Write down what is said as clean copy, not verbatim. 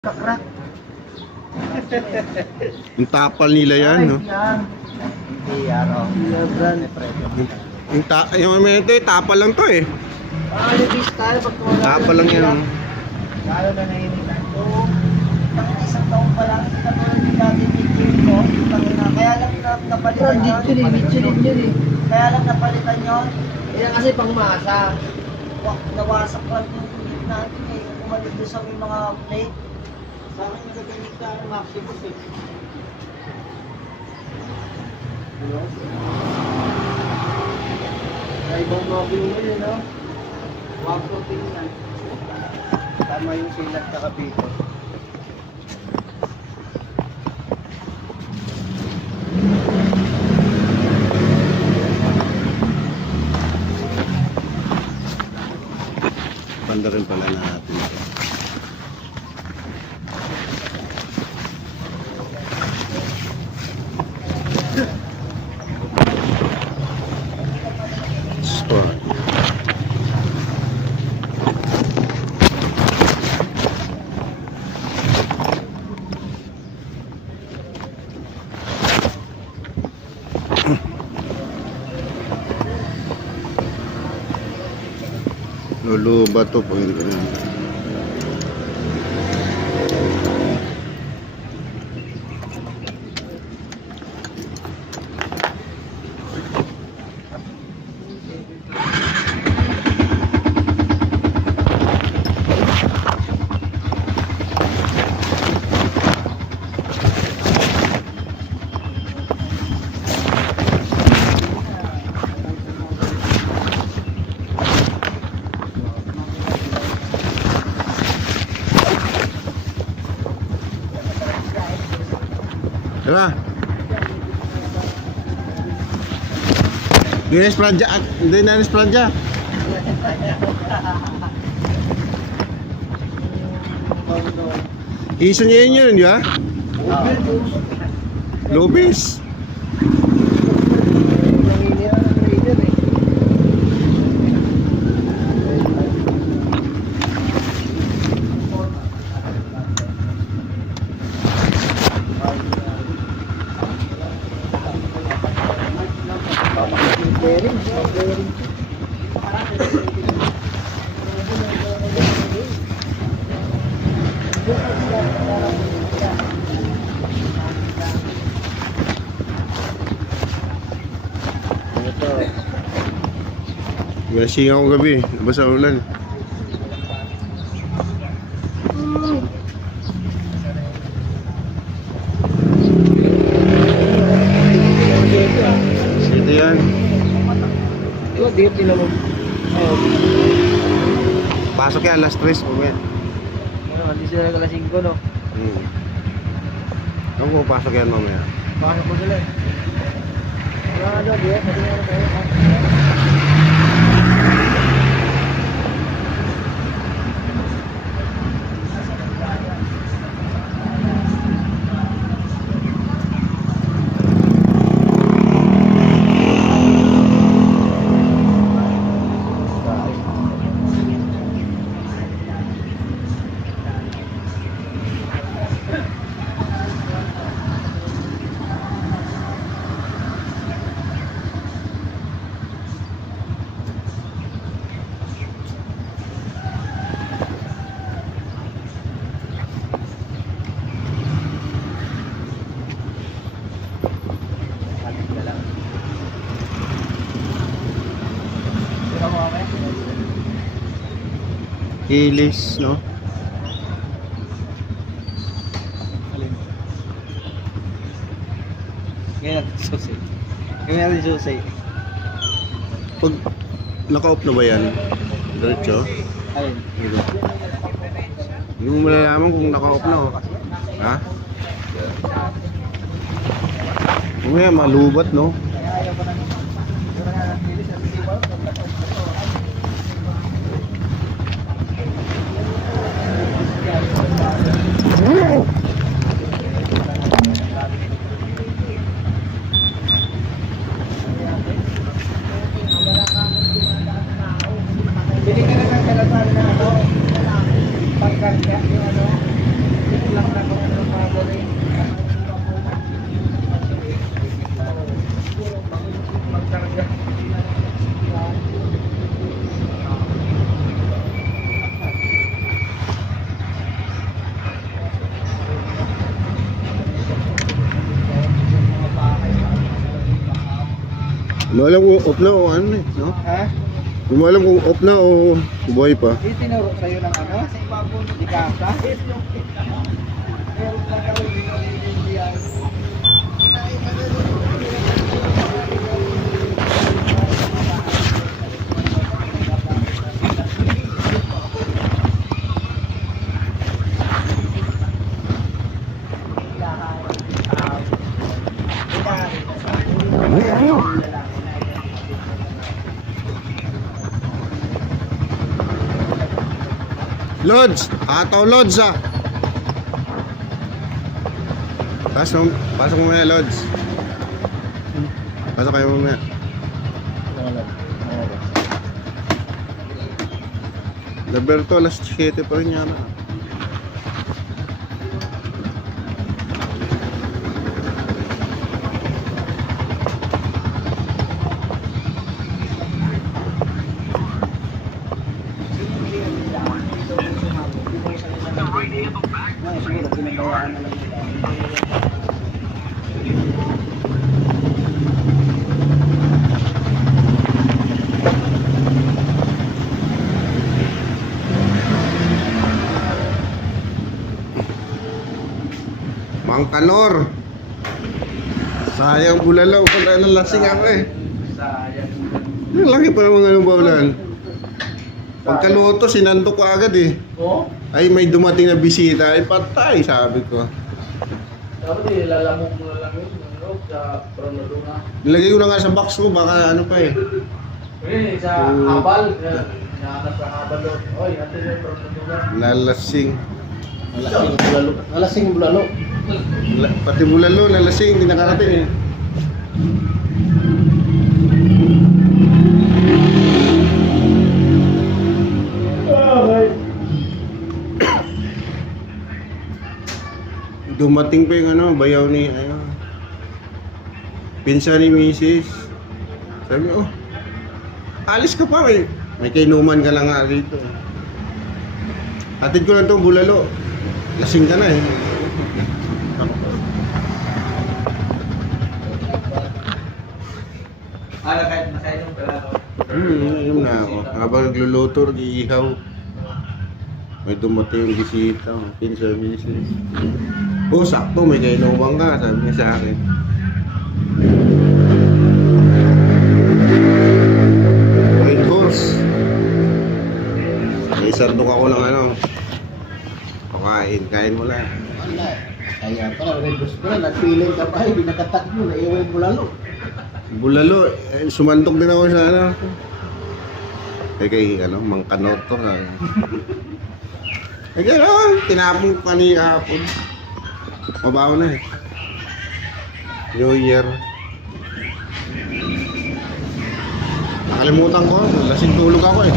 Kakrak. Yung tapal nila yan, no? Yan. Hindi yan, oh. Brand. Yung ito, tapal lang to eh. Alibis tayo pag wala. Tapal lang yan. Lalo na nainitan ko. Pangina isang taon pa lang, katulad yung dati picture ko. Pangina, kaya lang napalitan yun. Michelin yun eh. Kaya lang napalitan yun. Yan kasi pangmasa. Nawasak lang yung unit natin eh. Umalit doon sa may mga plate. Sa akin yung nagagamit ka ang Maximus eh. Ay, ibang mobile mo yun, no? Wag ko tingnan. Tama yung silat na kapito. Banda rin pala natin ito. Store. Luluba to pag hindi ko na. Tara. Dinis Pradja, hindi na Dinis Pradja. Iso niya yun, di ba? Lobis. Ginasing ako gabi, nabasa ulan. Sito yan. Ito, dito nila mo. Pasok yan, last 3 mamaya. Hindi sila nagkalasing ko, no? Ako pasok yan mamaya. Pasok ko sila eh. Wala ano, di ba? Pati nga tayo. Ilis, no? Ngayon natin susay. Ngayon natin susay. Pag naka-off na ba yan? Diretso? Alin? Hindi mo malalaman kung naka-off na, oh. Ha? Mamaya malubat, no? Bili ka na ng kalasal na ano, pagkarga, yung ano, Hindi mo alam kung off na o ano eh, no? Ha? Hindi mo alam kung off na o buhay pa. Itinuro sa'yo ng ano? Sa ibabaw ng Di kasa? meron na kami dito naiintindihan. Lods! Ataw Lods ah! Pasok mo muna Lods. Pasok kayo muna. Laberto, alas 7 pa rin yan ah. Siguro pinabayaan na lang nila. Mang Kanor. Sayang bulalaw. Wala nang lasing ako eh. Sayang. Yung laki pa naman ng baulan. Pagkaluto, sinandok ko agad eh. Oo? Ay, may dumating na bisita. Ay, patay, sabi ko. Dapat ilalamog mo na lang yun. Ano? Sa Pronoduna. Nilagay ko na nga sa box ko, baka ano pa eh. Eh, sa habal. Nahanap sa habal doon. Oy, natin yung Pronoduna. Nalasing. Alasing bulalo. Alasing bulalo. Pati bulalo, nalasing, hindi nakarating eh. Dumating pa yung ano, bayaw ni, pinsan ni Mrs. Sabi, oh, alis ka pa eh. May kainuman ka lang nga rito. Hatid ko lang itong bulalo. Lasing ka na eh. Kahit masaya yung bulalo. Yun na ako. Habang nagluluto, nag-iihaw. May dumating yung bisita, pinsan ni Mrs. Oh, sakto, may kainuman ka, sabi niya sa akin. Main course. May sandok ako ng ano. Kain mo lang. Wala. Kaya pala, red bus pala, nagpiling ka pa, hindi nakatakbo, naiwan yung bulalo. Bulalo, sumandok din ako sa ano. Kay Mang Kanor to. Gano'n, tinapong ko kanina hapon. Mabaho na eh. New Year. Nakalimutan ko, lasing tulog ako eh.